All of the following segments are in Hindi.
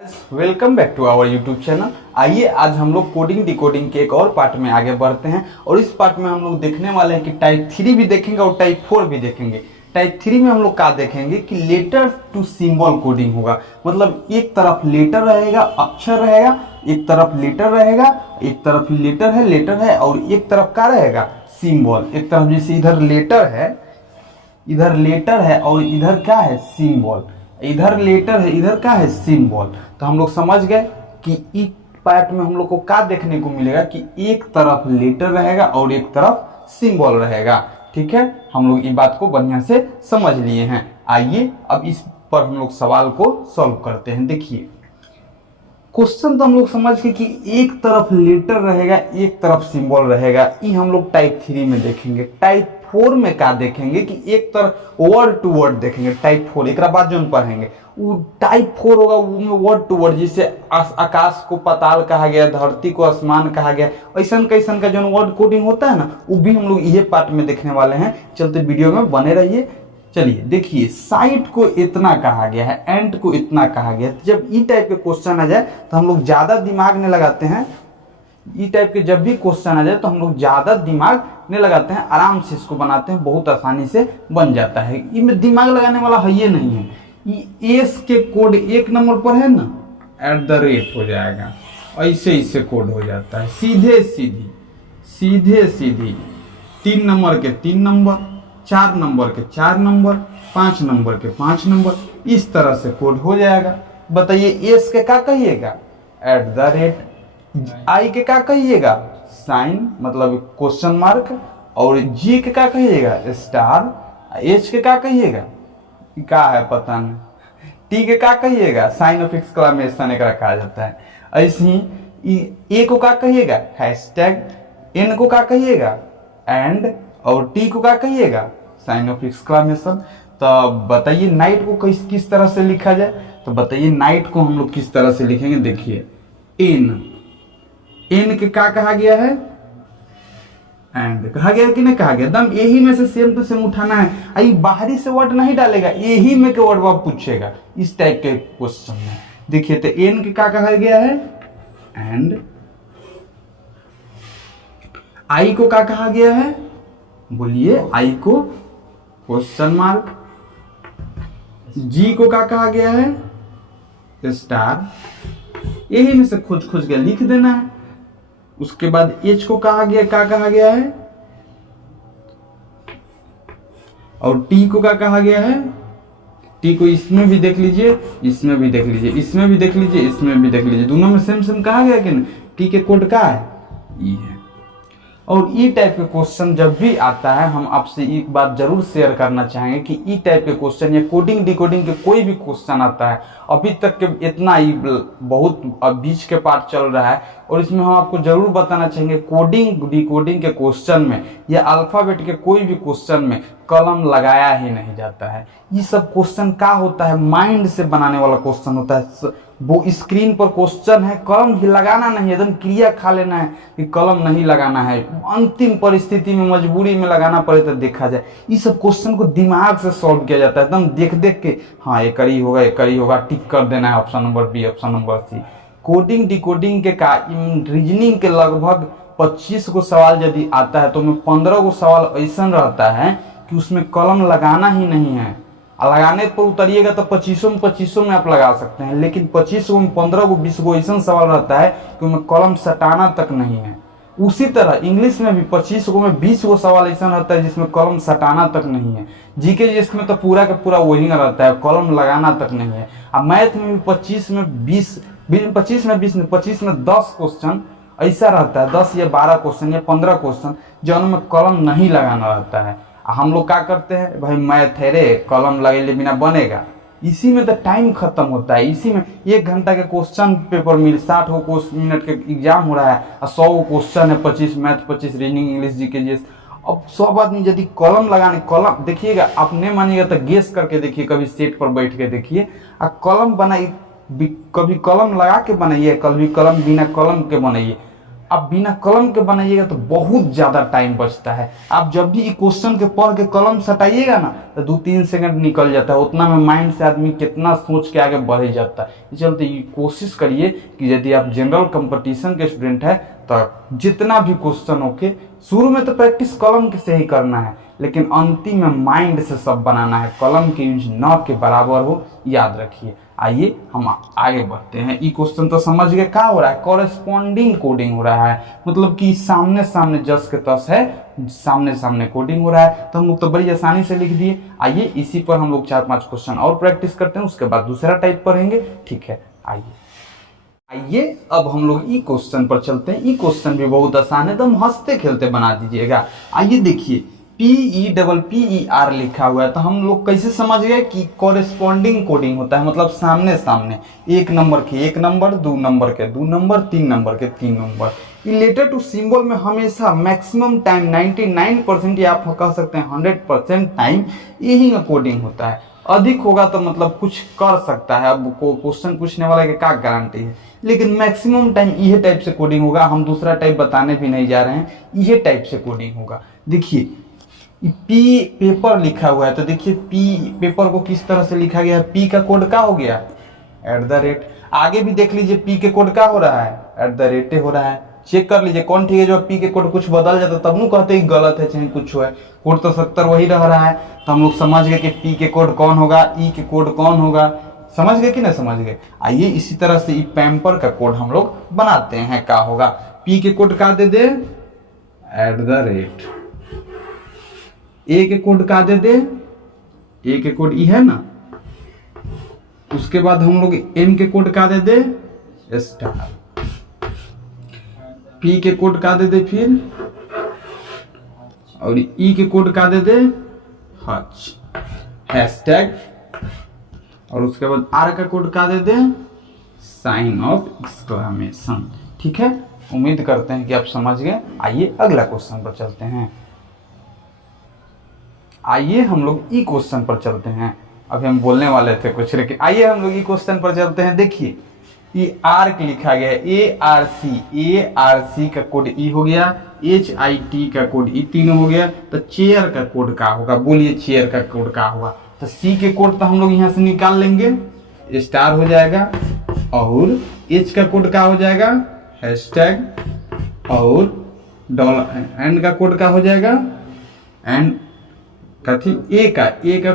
Welcome back to our YouTube channel. आइए आज हम लोग कोडिंग डिकोडिंग के एक और पार्ट में आगे बढ़ते हैं और इस पार्ट में हम लोग देखने वाले हैं कि टाइप 3 भी देखेंगे और टाइप 4 भी देखेंगे। टाइप 3 में हम लोग क्या देखेंगे कि लेटर टू सिंबल कोडिंग होगा। मतलब एक तरफ लेटर रहेगा, अक्षर रहेगा, एक तरफ लेटर रहेगा, एक तरफ लेटर है और एक तरफ क्या रहेगा, सिंबल। एक तरफ जैसे इधर लेटर है और इधर क्या है, सिंबल। इधर लेटर है, इधर क्या है, सिंबल। तो हम लोग समझ गए कि इस पार्ट में हम लोग को क्या देखने को मिलेगा कि एक तरफ लेटर रहेगा और एक तरफ सिंबल रहेगा। ठीक है, हम लोग इस बात को बढ़िया से समझ लिए हैं। आइए अब इस पर हम लोग सवाल को सॉल्व करते हैं। देखिए क्वेश्चन तो हम लोग समझ के कि एक तरफ लेटर रहेगा, एक तरफ सिंबल रहेगा। ये हम लोग टाइप 3 में देखेंगे। टाइप 4 में क्या देखेंगे कि एक तरफ वर्ड टू वर्ड देखेंगे। टाइप 4 एक बाद जो हम पढ़ेंगे वो टाइप 4 होगा, वो में वर्ड टू वर्ड, जिसे आकाश को पाताल कहा गया, धरती को आसमान कहा गया, ऐसा कैसन का जो वर्ड कोडिंग होता है ना, वो भी हम लोग ये पार्ट में देखने वाले हैं। चलते वीडियो में बने रहिए। चलिए देखिए, साइट को इतना कहा गया है, एंड को इतना कहा गया है। जब ई टाइप के क्वेश्चन आ जाए तो हम लोग ज्यादा दिमाग नहीं लगाते हैं। ई टाइप के जब भी क्वेश्चन आ जाए तो हम लोग ज्यादा दिमाग नहीं लगाते हैं, आराम से इसको बनाते हैं, बहुत आसानी से बन जाता है। इसमें दिमाग लगाने वाला है ये नहीं है। एस के कोड एक नंबर पर है ना, @ हो जाएगा, ऐसे कोड हो जाता है, सीधे सीधी 3 नंबर के 3 नंबर, 4 नंबर के 4 नंबर, 5 नंबर के 5 नंबर, इस तरह से कोड हो जाएगा। बताइए एस के क्या कहिएगा, @ आई के क्या कहिएगा, साइन मतलब क्वेश्चन मार्क, और जी के क्या कहिएगा, स्टार, एच के क्या कहिएगा, क्या है पता नहीं, टी के क्या कहिएगा, साइन ऑफ एक्सक्लेमेशन एक कहा जाता है। ऐसे ही ए को क्या कहिएगा, हैशटैग, एन को क्या कहिएगा, एंड, और टी को क्या कहिएगा, साइन ऑफ एक्सक्लेमेशन। तो बताइए नाइट को किस तरह से लिखा जाए। तो बताइए नाइट को हम लोग किस तरह से लिखेंगे। देखिए एन के क्या कहा गया है, एंड कहा गया कि नहीं कहा गया, एकदम यही में से सेम टू सेम उठाना है। आई बाहरी से वर्ड नहीं डालेगा, यही में के वर्ड आप पूछेगा इस टाइप के क्वेश्चन में। देखिए तो एन के क्या कहा गया है, एंड। आई को क्या कहा गया है, बोलिए, आई को क्वेश्चन मार्क। जी को क्या कहा गया है, स्टार। यही में से खोज के लिख देना है। उसके बाद एच को कहा गया, क्या कहा गया है, और टी को क्या कहा गया है। टी को इसमें भी देख लीजिए, इसमें भी देख लीजिए, इसमें भी देख लीजिए, इसमें भी देख लीजिए, दोनों में सेम कहा गया कि नहीं। टी के कोड क्या है, ई है। और ई टाइप के क्वेश्चन जब भी आता है, हम आपसे एक बात जरूर शेयर करना चाहेंगे कि ई टाइप के क्वेश्चन या कोडिंग डिकोडिंग के कोई भी क्वेश्चन आता है, अभी तक के इतना ही बहुत बीच के पार्ट चल रहा है, और इसमें हम आपको जरूर बताना चाहेंगे कोडिंग डिकोडिंग के क्वेश्चन में या अल्फाबेट के कोई भी क्वेश्चन में कलम लगाया ही नहीं जाता है। ये सब क्वेश्चन क्या होता है, माइंड से बनाने वाला क्वेश्चन होता है। वो स्क्रीन पर क्वेश्चन है, कलम ही लगाना नहीं है, एकदम क्रिया खा लेना है कि कलम नहीं लगाना है। अंतिम परिस्थिति में मजबूरी में लगाना पड़े तो देखा जाए। इस सब क्वेश्चन को दिमाग से सॉल्व किया जाता है, एकदम देख के, हाँ एक ही होगा, टिक कर देना है, option number B, option number C. Coding decoding के का रीजनिंग के लगभग 25 को सवाल यदि आता है तो में 15 को सवाल ऐसा रहता है कि उसमें कलम लगाना ही नहीं है। लगाने पर उतरिएगा तो 25 में आप लगा सकते हैं, लेकिन 25 में 15 को 20 को ऐसा सवाल रहता है कि उनमें कलम सटाना तक नहीं है। उसी तरह इंग्लिश में भी 25 को में 20 को सवाल ऐसा रहता है जिसमें कलम सटाना तक नहीं है। जीके जिसमें तो पूरा का पूरा वही रहता है, कलम लगाना तक नहीं है। अब मैथ में भी 25 में 10 क्वेश्चन ऐसा रहता है, 10 या 12 क्वेश्चन या 15 क्वेश्चन जिनमें कलम नहीं लगाना रहता है। हम लोग क्या करते हैं, भाई मैथ है रे, कलम लगे बिना बनेगा। इसी में तो टाइम खत्म होता है। इसी में 1 घंटा के क्वेश्चन पेपर मिल 60 मिनट के एग्जाम हो रहा है और 100 क्वेश्चन है, 25 math, 25 reasoning, English, GK, GS. अब 100 आदमी यदि कलम लगाने, कलम देखिएगा, आप नहीं मानिएगा तो गेस करके देखिए, कभी सेट पर बैठ के देखिए और कलम बनाइए, कभी कलम लगा के बनाइए, कभी कलम बिना कलम के बनाइए। आप बिना कलम के बनाइएगा तो बहुत ज़्यादा टाइम बचता है। आप जब भी क्वेश्चन के पढ़ के कलम से हटाइएगा ना तो 2-3 सेकंड निकल जाता है, उतना में माइंड से आदमी कितना सोच के आगे बढ़ ही जाता है। इस चलते ये कोशिश करिए कि यदि आप जनरल कंपटीशन के स्टूडेंट है तो जितना भी क्वेश्चन हो के शुरू में तो प्रैक्टिस कलम के से ही करना है, लेकिन अंतिम में माइंड से सब बनाना है, कलम के यूज न के बराबर हो, याद रखिए। आइए हम आगे बढ़ते हैं। ई क्वेश्चन तो समझ गए क्या हो रहा है, कॉरेस्पॉन्डिंग कोडिंग हो रहा है, मतलब कि सामने सामने जस के तस है, सामने सामने कोडिंग हो रहा है। तो हम लोग तो बड़ी आसानी से लिख दिए। आइए इसी पर हम लोग 4-5 क्वेश्चन और प्रैक्टिस करते हैं, उसके बाद दूसरा टाइप पढ़ेंगे, ठीक है। आइए अब हम लोग ई क्वेश्चन पर चलते हैं। ई क्वेश्चन भी बहुत आसान है, तो हम हंसते खेलते बना दीजिएगा। आइए देखिए, PEPPER लिखा हुआ है, तो हम लोग कैसे समझ गए कि कॉरेस्पॉन्डिंग कोडिंग होता है, मतलब सामने सामने, 1 नंबर के 1 नंबर, 2 नंबर के 2 नंबर, 3 नंबर के 3 नंबर। रिलेटेड टू सिंबल में हमेशा मैक्सिमम टाइम 99% या आप कह सकते हैं 100% टाइम यही में कोडिंग होता है। अधिक होगा तो मतलब कुछ कर सकता है, अब क्वेश्चन पूछने वाले की क्या गारंटी है, लेकिन मैक्सिमम टाइम यह टाइप से कोडिंग होगा। हम दूसरा टाइप बताने भी नहीं जा रहे हैं, यह टाइप से कोडिंग होगा। देखिए पी पेपर लिखा हुआ है, तो देखिए पी पेपर को किस तरह से लिखा गया है, पी का कोड क्या हो गया, @ आगे भी देख लीजिए पी के कोड क्या हो रहा है, @ हो रहा है। चेक कर लीजिए कौन ठीक है। जो पी के कोड कुछ बदल जाता तब नहीं कहते गलत है चाहे कुछ है, कोड तो 70 वही रह रहा है। तो हम लोग समझ गए कि पी के कोड कौन होगा, ई के कोड कौन होगा, समझ गए कि नहीं समझ गए। आइए इसी तरह से ई पैम्पर का कोड हम लोग बनाते हैं, क्या होगा, पी के कोड का दे दे @ ए के कोड का दे दे, ए के कोड ई है ना, उसके बाद हम लोग एम के कोड का दे दे *, पी के कोड का दे दे फिर, और ई के कोड का दे दे #, और उसके बाद आर का कोड का दे दे $! ठीक है, उम्मीद करते हैं कि आप समझ गए। आइए अगला क्वेश्चन पर चलते हैं। आइए हम लोग ई क्वेश्चन पर चलते हैं। अभी हम बोलने वाले थे कुछ, लेकिन आइए हम लोग ई क्वेश्चन पर चलते हैं। देखिए ये आर्क लिखा गया है, ARC का कोड ई हो गया, HIT का कोड ई, तीनों हो गया। तो चेयर का कोड क्या होगा, बोलिए चेयर का कोड क्या होगा। तो सी के कोड तो हम लोग यहाँ से निकाल लेंगे, * हो जाएगा, और H का कोड क्या हो जाएगा, #, और $, का कोड क्या हो जाएगा, एंड कथी, ए का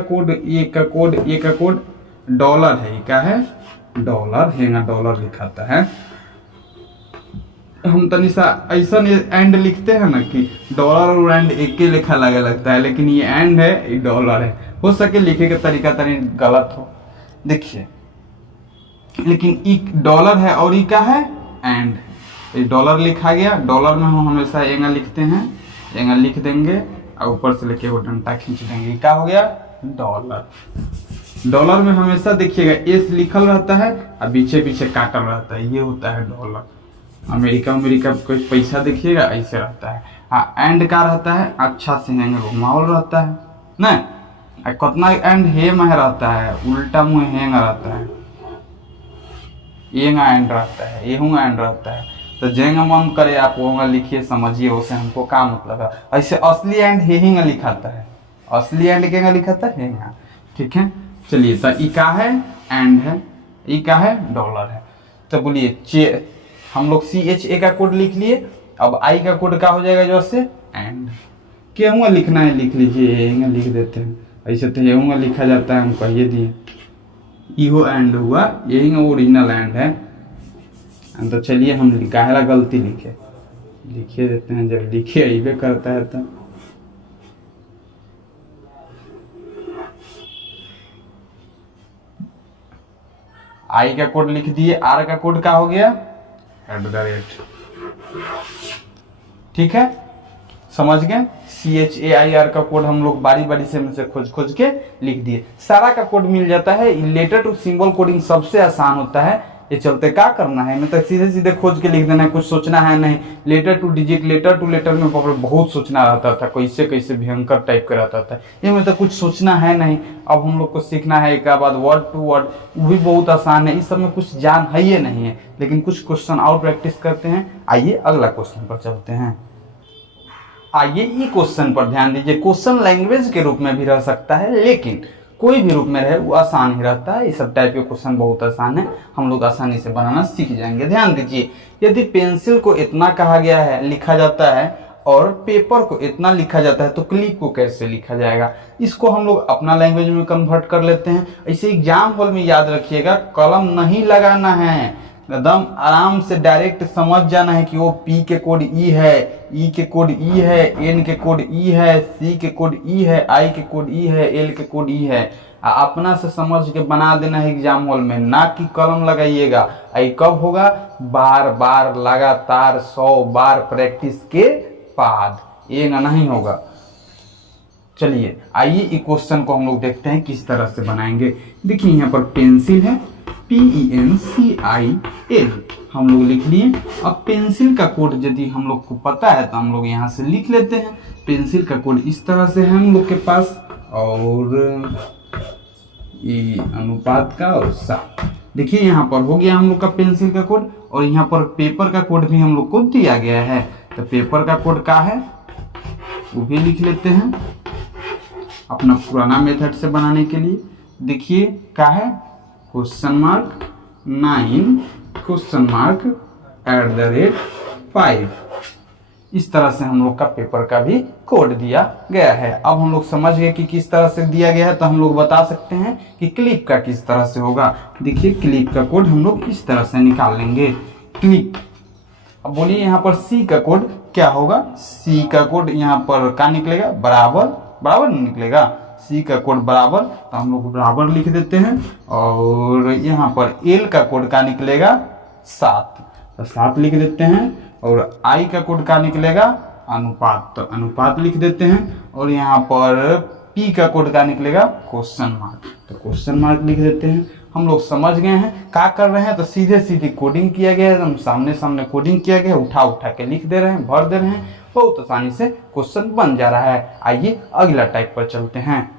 कोड डॉलर है, क्या है, डॉलर है ना, डॉलर लिखाता है। हम तनिसा ऐसा एंड लिखते हैं ना कि डॉलर और एंड एक ही लिखा लगे लगता है, लेकिन ये एंड है, ये डॉलर है। हो सके लिखे का तरीका तनी गलत हो, देखिए, लेकिन ई डॉलर है और ई का है एंड, ये डॉलर लिखा गया। डॉलर में हम हमेशा एंगा लिखते हैं, एंगा लिख देंगे और ऊपर से लेके वो डंटा खींच देंगे, क्या हो गया, डॉलर। डॉलर में हमेशा देखिएगा एस लिखल रहता है और पीछे पीछे काटल रहता है, ये होता है डॉलर। अमेरिका कोई पैसा देखिएगा ऐसे रहता है। हाँ, एंड का रहता है अच्छा से हैंग घुमावल रहता है ना, कितना एंड हे में रहता है, उल्टा मुंह हैंग रहता है, येंगा एंड रहता है, येहूंगा एंड रहता है। तो जेंगा मन करे आप वोंगा लिखिए, समझिए उसे हमको क्या मतलब है। ऐसे असली एंड हेंगा लिखाता है, असली एंड केंगा लिखाता है, हेंगा, ठीक है। चलिए, तो ई का है, एंड है, ई का है, डॉलर है। तो बोलिए हम लोग CHA का कोड लिख लिए। अब आई का कोड क्या हो जाएगा, जो से एंड। क्या लिखना है लिख लीजिए, येंगा लिख देते हैं, ऐसे तो येंगा लिखा जाता है, हम कहिए दिए, इहो एंड हुआ, यही ओरिजिनल एंड है। तो चलिए हम गहरा गलती लिखे देते हैं, जब लिखे अबे करता है तो। आई का कोड लिख दिए, आर का कोड क्या हो गया, @, ठीक है, समझ गए। CHAIR का कोड हम लोग बारी बारी से खोज के लिख दिए, सारा का कोड मिल जाता है। रिलेटेड टू सिंबल कोडिंग सबसे आसान होता है, ये चलते क्या करना है, मतलब सीधे सीधे खोज के लिख देना है, कुछ सोचना है नहीं। Letter to digit, letter to letter में बहुत सोचना रहता था, कैसे कैसे भयंकर टाइप का रहता था। ये में तो कुछ सोचना है नहीं। अब हम लोग को सीखना है एक बाद वर्ड टू वर्ड, वो भी बहुत आसान है। इस सब में कुछ जान है ये नहीं है, लेकिन कुछ क्वेश्चन और प्रैक्टिस करते हैं। आइए अगला क्वेश्चन पर चलते हैं। आइए ये क्वेश्चन पर ध्यान दीजिए। क्वेश्चन लैंग्वेज के रूप में भी रह सकता है, लेकिन कोई भी रूप में रहे वो आसान ही रहता है। इस सब टाइप के क्वेश्चन बहुत आसान है, हम लोग आसानी से बनाना सीख जाएंगे। ध्यान दीजिए, यदि पेंसिल को इतना कहा गया है, लिखा जाता है, और पेपर को इतना लिखा जाता है, तो क्लिप को कैसे लिखा जाएगा? इसको हम लोग अपना लैंग्वेज में कन्वर्ट कर लेते हैं। ऐसे एग्जाम हॉल में याद रखिएगा, कलम नहीं लगाना है, एकदम आराम से डायरेक्ट समझ जाना है कि वो पी के कोड ई है, ई के कोड ई है, एन के कोड ई है, सी के कोड ई है, आई के कोड ई है, एल के कोड ई है। अपना से समझ के बना देना है एग्जाम हॉल में, ना कि कलम लगाइएगा। आई कब होगा? बार बार लगातार 100 बार प्रैक्टिस के बाद, ये ना नहीं होगा। चलिए आइए इस क्वेश्चन को हम लोग देखते हैं किस तरह से बनाएंगे। देखिए यहाँ पर पेंसिल है, PENCIL हम लोग लिख लिए। अब पेंसिल का कोड यदि हम लोग को पता है तो हम लोग यहाँ से लिख लेते हैं। पेंसिल का कोड इस तरह से है हम लोग के पास, और ये अनुपात का और 7। देखिए यहाँ पर हो गया हम लोग का पेंसिल का कोड, और यहाँ पर पेपर का कोड भी हम लोग को दिया गया है। तो पेपर का कोड क्या है वो भी लिख लेते हैं अपना पुराना मेथड से बनाने के लिए। देखिए क्या है, $9 !5। इस तरह से हम लोग का पेपर का भी कोड दिया गया है। अब हम लोग समझ गए कि किस तरह से दिया गया है, तो हम लोग बता सकते हैं कि क्लिप का किस तरह से होगा। देखिए क्लिप का कोड हम लोग इस तरह से निकाल लेंगे। क्लिप, अब बोलिए यहाँ पर सी का कोड क्या होगा? सी का कोड यहाँ पर क्या निकलेगा? बराबर, बराबर निकलेगा। सी का कोड बराबर, तो हम लोग बराबर लिख देते हैं। और यहाँ पर एल का कोड का निकलेगा 7, तो 7 लिख देते हैं। और आई का कोड का निकलेगा अनुपात, तो अनुपात लिख देते हैं। और यहाँ पर पी का कोड का निकलेगा क्वेश्चन मार्क, तो क्वेश्चन मार्क लिख देते हैं। हम लोग समझ गए हैं क्या कर रहे हैं, तो सीधे सीधे कोडिंग किया गया है, एकदम सामने सामने कोडिंग किया गया है, उठा उठा के लिख दे रहे हैं, भर दे रहे हैं, बहुत आसानी से क्वेश्चन बन जा रहा है। आइए अगला टाइप पर चलते हैं।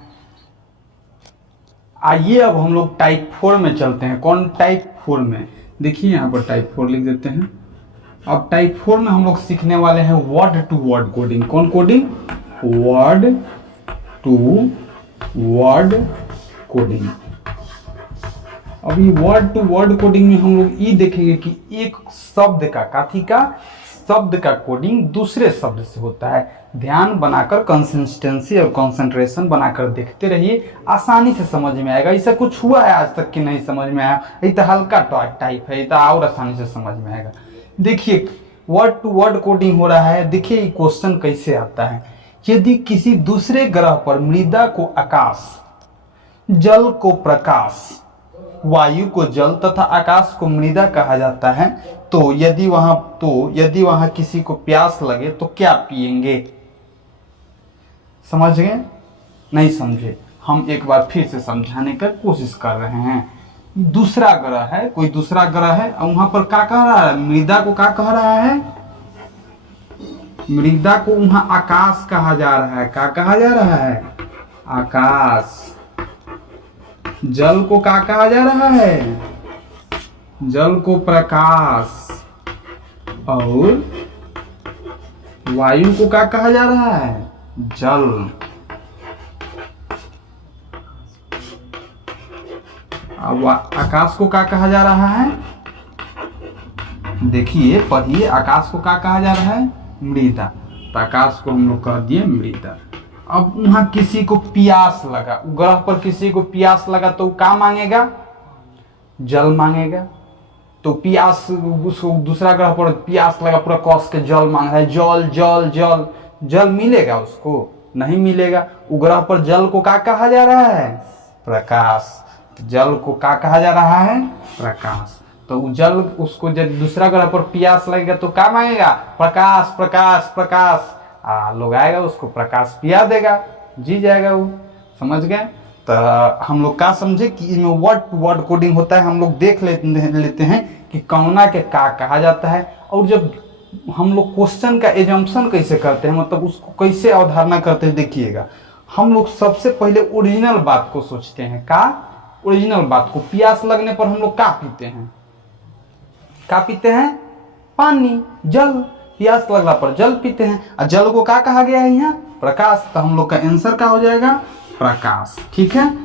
आइए अब हम लोग टाइप 4 में चलते हैं। कौन टाइप 4 में? देखिए यहाँ पर टाइप 4 लिख देते हैं। अब टाइप 4 में हम लोग सीखने वाले हैं वर्ड टू वर्ड कोडिंग। कौन coding? Word to word coding. अभी वर्ड टू वर्ड कोडिंग में हम लोग ये देखेंगे कि एक शब्द का, काथी का, शब्द का कोडिंग दूसरे शब्द से होता है। ध्यान बनाकर, कंसिस्टेंसी और कंसंट्रेशन बनाकर देखते रहिए, आसानी से समझ में आएगा। ऐसा कुछ हुआ है आज तक कि नहीं समझ में आया? ये तो हल्का टाइप है, ये तो और आसानी से समझ में आएगा। देखिए वर्ड टू वर्ड कोडिंग हो रहा है। देखिए ये क्वेश्चन कैसे आता है। यदि किसी दूसरे ग्रह पर मृदा को आकाश, जल को प्रकाश, वायु को जल तथा आकाश को मृदा कहा जाता है, तो यदि वहां किसी को प्यास लगे तो क्या पिएंगे? समझ गए? नहीं समझे? हम एक बार फिर से समझाने का कोशिश कर रहे हैं। दूसरा ग्रह है, कोई दूसरा ग्रह है, और वहां पर क्या कह रहा है? मृदा को क्या कह रहा है? मृदा को वहां आकाश कहा जा रहा है। क्या कहा जा रहा है? आकाश। जल को क्या कहा जा रहा है? जल को प्रकाश। और वायु को क्या कहा जा रहा है? जल। अब आकाश को क्या कहा जा रहा है? देखिए पढ़िए, आकाश को क्या कहा जा रहा है? मृदा। तो आकाश को हम लोग कह दिए मृदा। अब वहां किसी को प्यास लगा, ग्रह पर किसी को प्यास लगा, तो क्या मांगेगा? जल मांगेगा। तो प्यास, उसको दूसरा ग्रह पर प्यास लगा, पूरा कस के जल मांग रहा है, जल जल जल। जल मिलेगा उसको? नहीं मिलेगा। ग्रह पर जल को क्या कहा जा रहा है? प्रकाश। जल को क्या कहा जा रहा है? प्रकाश। तो जल, उसको जब दूसरा ग्रह पर प्यास लगेगा तो क्या मांगेगा? प्रकाश प्रकाश प्रकाश। लोग आएगा, उसको प्रकाश पिया देगा, जी जाएगा वो। समझ गए? तो हम लोग का समझे कि इनमें वर्ड टू वर्ड कोडिंग होता है। हम लोग देख लेते हैं कि कौना के का कहा जाता है, और जब हम लोग क्वेश्चन का एजम्पशन कैसे करते हैं, मतलब उसको कैसे अवधारणा करते हैं। देखिएगा, हम लोग सबसे पहले ओरिजिनल बात को सोचते हैं। का ओरिजिनल बात को, प्यास लगने पर हम लोग का पीते हैं? का पीते हैं? पानी, जल। प्यास लगने पर जल पीते हैं, और जल को का कहा गया है यहाँ? प्रकाश। तो हम लोग का आंसर का हो जाएगा प्रकाश। ठीक है।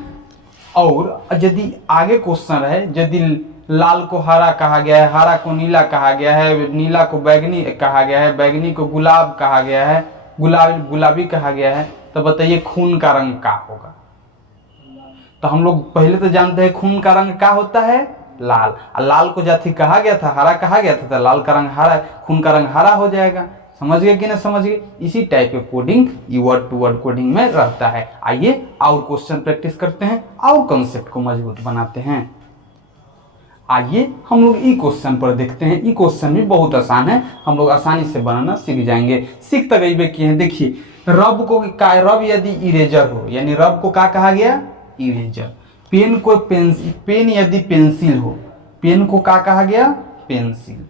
और यदि आगे क्वेश्चन है, यदि लाल को हरा कहा गया है, हरा को नीला कहा गया है, नीला को बैगनी कहा गया है, बैगनी को गुलाब कहा गया है, गुलाबी कहा गया है, तो बताइए खून का रंग का होगा? तो हम लोग पहले तो जानते हैं खून का रंग का होता है लाल, और लाल को जाति कहा गया था, हरा कहा गया था, तो लाल का रंग हरा, खून का रंग हरा हो जाएगा। समझ गए कि ना समझ गए? इसी टाइप के कोडिंग ये वर्ड टू वर्ड कोडिंग में रहता है। आइए और क्वेश्चन प्रैक्टिस करते हैं और कॉन्सेप्ट को मजबूत बनाते हैं। आइए हम लोग ई क्वेश्चन पर देखते हैं। ई क्वेश्चन भी बहुत आसान है, हम लोग आसानी से बनाना सीख जाएंगे। सीख तक गई किए हैं। देखिए, रब को का, रब यदि इरेजर हो, यानी रब को का कहा गया? इरेजर। पेन को पेन यदि पेंसिल हो, पेन को का कहा गया? पेंसिल।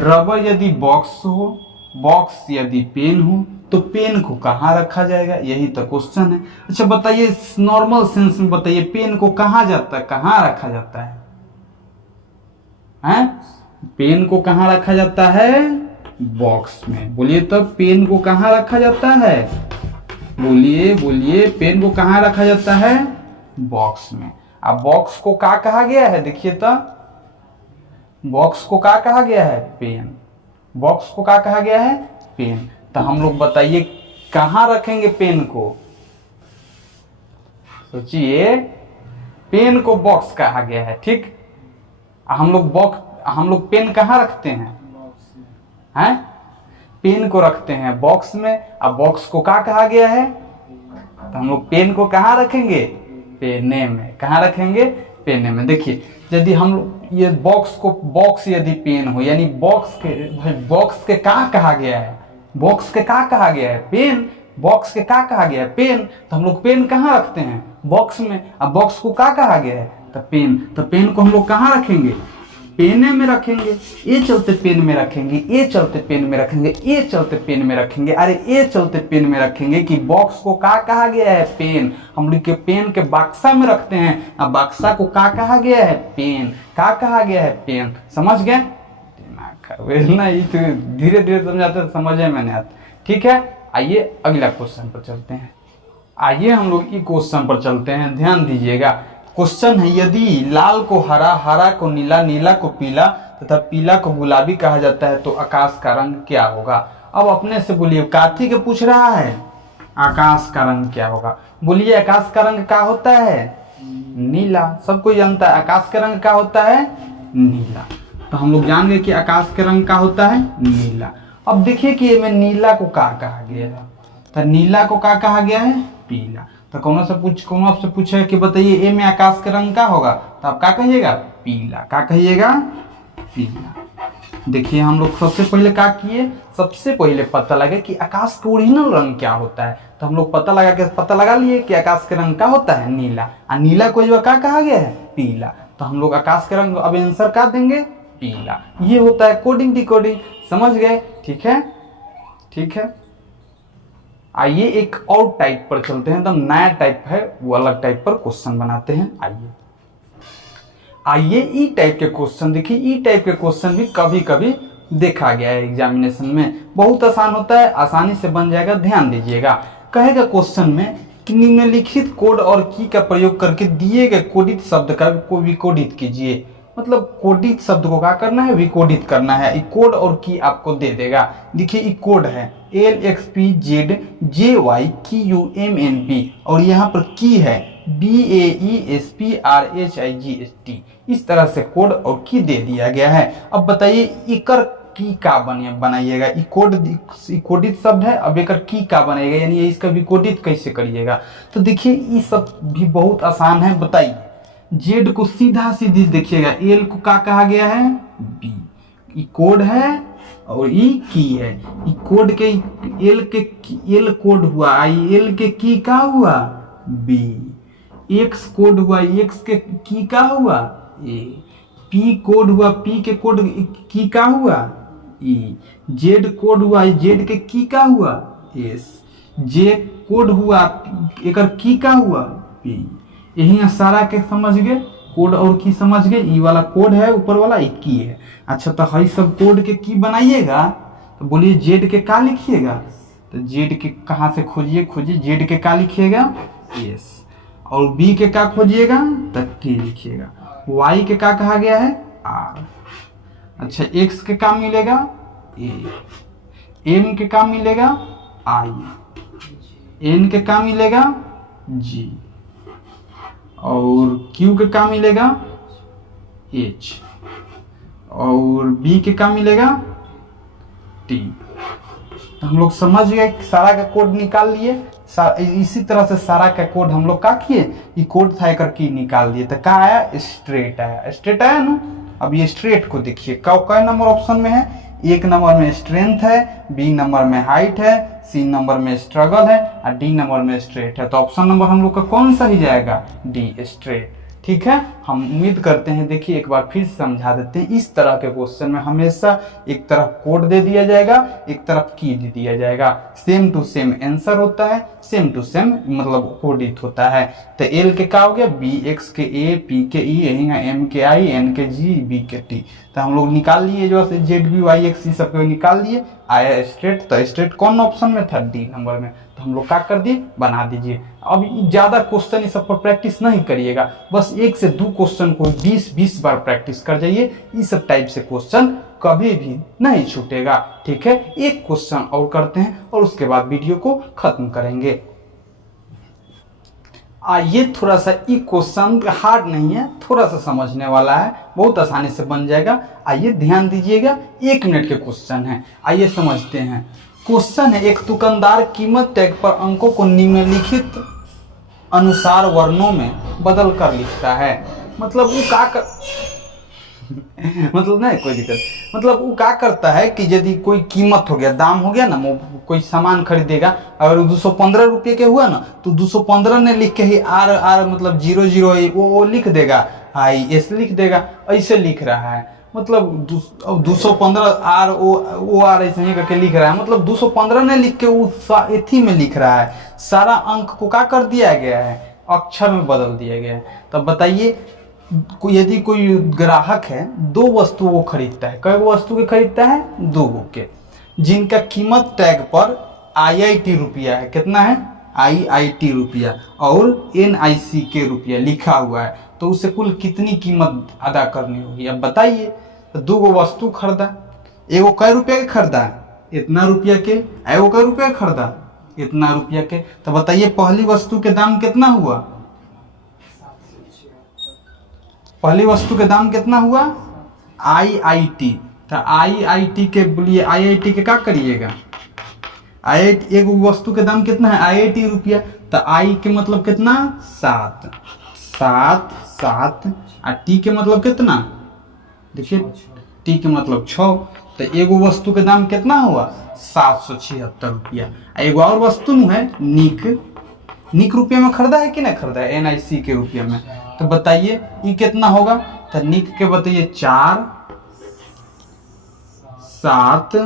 रबर यदि बॉक्स हो, बॉक्स यदि पेन हो, तो पेन को कहाँ रखा जाएगा? यही तो क्वेश्चन है। अच्छा बताइए, नॉर्मल सेंस में बताइए, पेन को कहाँ जाता है, कहाँ रखा जाता है? हैं? पेन को कहाँ रखा जाता है? बॉक्स में। बोलिए तो, पेन को कहाँ रखा जाता है? बोलिए बोलिए, पेन को कहाँ रखा जाता है? बॉक्स में। अब बॉक्स को क्या कहा गया है? देखिए तो, बॉक्स को क्या कहा गया है? पेन। बॉक्स को क्या कहा गया है? पेन। तो हम लोग बताइए कहाँ रखेंगे पेन को? सोचिए, पेन को बॉक्स कहा गया है, ठीक। हम लोग पेन कहाँ रखते हैं? हैं? पेन को रखते हैं बॉक्स में। अब बॉक्स को क्या कहा गया है? तो हम लोग पेन को कहाँ रखेंगे? पेने में। कहाँ रखेंगे? पेने में। देखिए, यदि हम लोग ये बॉक्स यदि पेन हो, यानी बॉक्स के का कहा गया है? बॉक्स के का कहा गया है? पेन। बॉक्स के का कहा गया है? पेन। तो हम लोग पेन कहाँ रखते हैं? बॉक्स में। अब बॉक्स को का कहा गया है? तो पेन। तो पेन को हम लोग कहाँ रखेंगे? पेने में रखेंगे। ये चलते पेन में रखेंगे, ये चलते पेन में रखेंगे, ये चलते पेन में रखेंगे, अरे ये चलते पेन में रखेंगे कि बॉक्स को का कहा गया है? पेन। हम लोग के पेन के बक्सा में रखते हैं। अब बक्सा को का कहा गया है? पेन। का कहा गया है? पेन। समझ गए? ना, ये तो धीरे धीरे समझाते समझे में नहीं आता। ठीक है, आइए अगला क्वेश्चन पर चलते हैं। आइए हम लोग ई क्वेश्चन पर चलते हैं। ध्यान दीजिएगा, क्वेश्चन है, यदि लाल को हरा, हरा को नीला, नीला को पीला तथा पीला को गुलाबी कहा जाता है, तो आकाश का रंग क्या होगा? अब अपने से बोलिए, काथी के पूछ रहा है आकाश का रंग क्या होगा? बोलिए, आकाश का रंग क्या होता है? नीला। सब कोई जानता है आकाश का रंग क्या होता है? नीला। तो हम लोग जान गए कि आकाश का रंग क्या होता है? नीला। अब देखिए कि ये में नीला को क्या कहा गया है? तो नीला को क्या कहा गया है? पीला। तो कौन आपसे पूछे कि बताइए ए में आकाश का रंग क्या होगा? तो आप क्या कहिएगा? पीला। क्या कहिएगा? पीला। देखिए, हम लोग सबसे पहले क्या किए? सबसे पहले पता लगे कि आकाश का ओरिजिनल रंग क्या होता है। तो हम लोग पता लगा लिए कि आकाश का रंग क्या होता है? नीला। और नीला को जो क्या कहा गया है? पीला। तो हम लोग आकाश का रंग अब आंसर क्या देंगे? पीला। ये होता है कोडिंग डिकोडिंग। समझ गए? ठीक है, ठीक है। आइए एक और टाइप पर चलते हैं, एकदम नया टाइप है, वो अलग टाइप पर क्वेश्चन बनाते हैं। आइए ई टाइप के क्वेश्चन देखिए। ई टाइप के क्वेश्चन भी कभी कभी देखा गया है एग्जामिनेशन में। बहुत आसान होता है, आसानी से बन जाएगा। ध्यान दीजिएगा, कहेगा क्वेश्चन में कि निम्नलिखित कोड और की का प्रयोग करके दिए गए कोडित शब्द का को विकोडित कीजिए। मतलब कोडित शब्द को क्या करना है? विकोडित करना है। कोड और की आपको दे देगा। देखिए, ये कोड है LXPZJYQUMNP और यहाँ पर की है BAESPRHIGST। इस तरह से कोड और की दे दिया गया है। अब बताइए इकर की का बनाइएगा? कोडित शब्द है, अब एकर की का बनाइएगा, यानी इसका विकोडित कैसे करिएगा? तो देखिए, ये सब भी बहुत आसान है। बताइए, जेड को सीधा सीधी देखिएगा, एल को क्या कहा गया है? बी। ये कोड है और ई की है। ये कोड के एल कोड हुआ, एल के की का हुआ? बी। एक्स कोड हुआ, एक्स के की का हुआ ए, पी कोड हुआ, पी के कोड की का हुआ ई, जेड कोड हुआ, जेड के की का हुआ एस, जे कोड हुआ एकर की का हुआ पी। यही सारा के समझ गए, कोड और की समझ गए, ई वाला कोड है ऊपर वाला, ई की है। अच्छा तो हई सब कोड के की बनाइएगा तो बोलिए जेड के का लिखिएगा, तो जेड के कहाँ से खोजिए, खोजिए जेड के का लिखिएगा एस, और बी के का खोजिएगा तो टी लिखिएगा, वाई के का कहा गया है आर। अच्छा एक्स के का मिलेगा ए, एम के का मिलेगा आई, एन के का मिलेगा जी, और क्यू के का मिलेगा एच, और बी के का मिलेगा टी। तो हम लोग समझ गए, सारा का कोड निकाल लिए। इसी तरह से सारा का कोड हम लोग का किए, ये कोड था एकर की निकाल दिए, तो क्या आया स्ट्रेट आया, स्ट्रेट आया ना। अब ये स्ट्रेट को देखिए कै नंबर ऑप्शन में है, एक नंबर में स्ट्रेंथ है, बी नंबर में हाइट है, सी नंबर में स्ट्रगल है, और डी नंबर में स्ट्रेट है। तो ऑप्शन नंबर हम लोग का कौन सा ही जाएगा डी स्ट्रेट। ठीक है, हम उम्मीद करते हैं, देखिए एक बार फिर समझा देते हैं। इस तरह के क्वेश्चन में हमेशा एक तरफ कोड दे दिया जाएगा, एक तरफ की दे दिया जाएगा, सेम टू सेम आंसर होता है, सेम टू सेम मतलब कोडित होता है। तो एल के का हो गया बी, एक्स के ए, पी के ई, यही है एम के आई, एन के जी, बी के टी। तो हम लोग निकाल लिए जो है जेड बी वाई एक्स, सब के निकाल लिए, आया स्ट्रेट। तो स्ट्रेट कौन ऑप्शन में था डी नंबर में, तो हम लोग क्या कर दिए बना दीजिए। अब ज्यादा क्वेश्चन इस सब पर प्रैक्टिस नहीं करिएगा, बस 1 से 2 क्वेश्चन को 20-20 बार प्रैक्टिस कर जाइए, इस सब टाइप से क्वेश्चन कभी भी नहीं छूटेगा। ठीक है, एक क्वेश्चन और करते हैं और उसके बाद वीडियो को खत्म करेंगे। ये थोड़ा सा ये क्वेश्चन हार्ड नहीं है, थोड़ा सा समझने वाला है, बहुत आसानी से बन जाएगा। आइए ध्यान दीजिएगा, 1 मिनट के क्वेश्चन है, आइए समझते हैं। क्वेश्चन है, एक दुकानदार कीमत टैग पर अंकों को निम्नलिखित अनुसार वर्णों में बदल कर लिखता है। मतलब वो का कर मतलब नहीं कोई दिक्कत, मतलब वो क्या करता है कि यदि कोई कीमत हो गया, दाम हो गया ना, कोई सामान खरीदेगा, अगर 215 रुपये के हुआ ना, तो 215 ने लिख के ही आर आर मतलब 00 वो लिख देगा, आई एस लिख देगा, ऐसे लिख रहा है। मतलब 215 आर ओ आर ऐसे ही करके लिख रहा है, मतलब 215 ने लिख के उस एथी में लिख रहा है। सारा अंक को क्या कर दिया गया है, अक्षर में बदल दिया गया है। तब बताइए, यदि कोई ग्राहक है, 2 वस्तु वो खरीदता है, कई वस्तु के खरीदता है 2 के, जिनका कीमत टैग पर IIT रुपया है, कितना है IIT रुपया और NIC के रुपया लिखा हुआ है, तो उसे कुल कितनी कीमत अदा करनी होगी। अब बताइए, 2 वस्तु खरीदा, एगो कै रुपया के खरीदा इतना रुपया के, एगो कै रुपया के खरीदा इतना रुपया के। तो बताइए पहली वस्तु के दाम कितना हुआ, पहली वस्तु के दाम कितना हुआ IIT। तो IIT के बोलिए, IIT के क्या करिएगा, IIT एक वस्तु के दाम कितना है IIT रुपया, तो I के मतलब कितना 7 और T के मतलब कितना, देखिए T के मतलब 6। तो एगो वस्तु के दाम कितना हुआ 776 रुपया। एगो और वस्तु है निक रुपया में खरीदा है कि नहीं खरीदा है, NIC के रुपया में। तो बताइए ये कितना होगा, तो निक के बताइए 4 7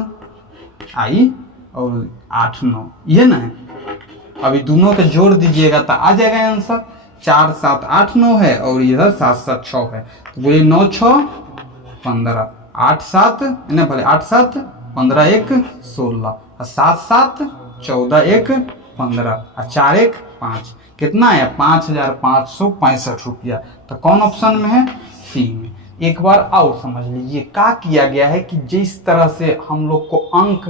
आई और 8 9, ये ना है। अभी दोनों के जोड़ दीजिएगा तो आ जाएगा आंसर, 4 7 8 9 है और इधर 7 7 6 है। तो बोलिए 9 6 15, 8 7 नहीं भले 8 7 15 1 16, 7 7 14 1 15 और 4 1 5, कितना है 5565 रुपया। तो कौन ऑप्शन में है, सी में। एक बार और समझ लीजिए क्या किया गया है कि जिस तरह से हम लोग को अंक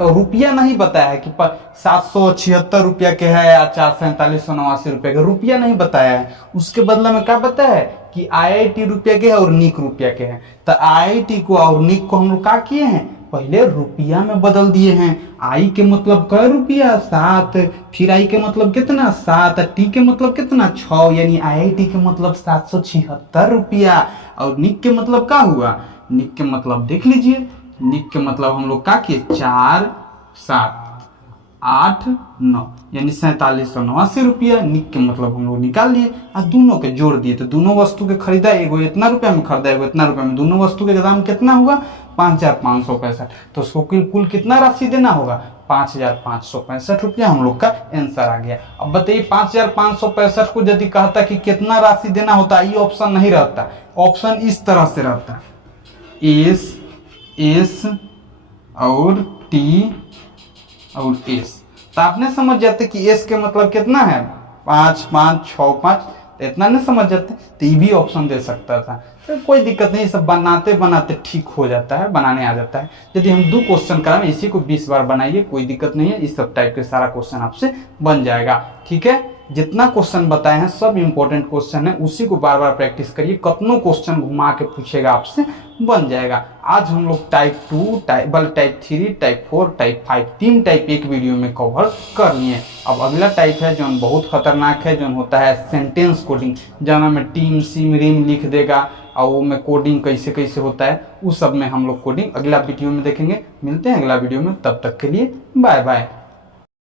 रुपया नहीं बताया है कि 776 रुपया के है या 44789 रुपये का, रुपया नहीं बताया है, उसके बदले में क्या बताया है कि IIT रुपया के है और निक रुपया के है। तो IIT को और निक को हम लोग क्या किए हैं, पहले रुपया में बदल दिए हैं। आई के मतलब कै रुपया 7, फिर आई के मतलब कितना 7, टी के मतलब कितना 6, यानी IIT के मतलब 776 रुपया। और निक के मतलब क्या हुआ, निक के मतलब देख लीजिए, निक के मतलब हम लोग क्या किए 4 7 8,9 यानी 4789 रुपया निक के मतलब हम लोग निकाल लिए और दोनों के जोड़ दिए। तो दोनों वस्तु के खरीदा, एगो इतना रुपया में खरीदा, एगो इतना रुपया में, दोनों वस्तु के दाम कितना हुआ 5,565। तो उसको कुल कितना राशि देना होगा 5,565 रुपया हम लोग का आंसर आ गया। अब बताइए 5,565 को यदि कहता कि कितना राशि देना होता, ये ऑप्शन नहीं रहता, ऑप्शन इस तरह से रहता, एस और टी और एस। तो आपने समझ जाते कि एस के मतलब कितना है 5, 5, 6, 5, तो इतना नहीं समझ जाते, तो ये भी ऑप्शन दे सकता था। तो कोई दिक्कत नहीं, सब बनाते बनाते ठीक हो जाता है, बनाने आ जाता है। यदि हम 2 क्वेश्चन कराएं, इसी को 20 बार बनाइए, कोई दिक्कत नहीं है, इस सब टाइप के सारा क्वेश्चन आपसे बन जाएगा। ठीक है, जितना क्वेश्चन बताए हैं सब इंपॉर्टेंट क्वेश्चन है, उसी को बार बार प्रैक्टिस करिए, कितनों क्वेश्चन घुमा के पूछेगा आपसे, बन जाएगा। आज हम लोग type 2, type 3, type 4, type 5 3 type एक वीडियो में कवर कर लिए। अब अगला टाइप है जो बहुत खतरनाक है, जो होता है सेंटेंस कोडिंग, जहाँ में टीम सीम रीम लिख देगा और वो में कोडिंग कैसे कैसे होता है, उस सब में हम लोग कोडिंग अगला वीडियो में देखेंगे। मिलते हैं अगला वीडियो में, तब तक के लिए बाय बाय।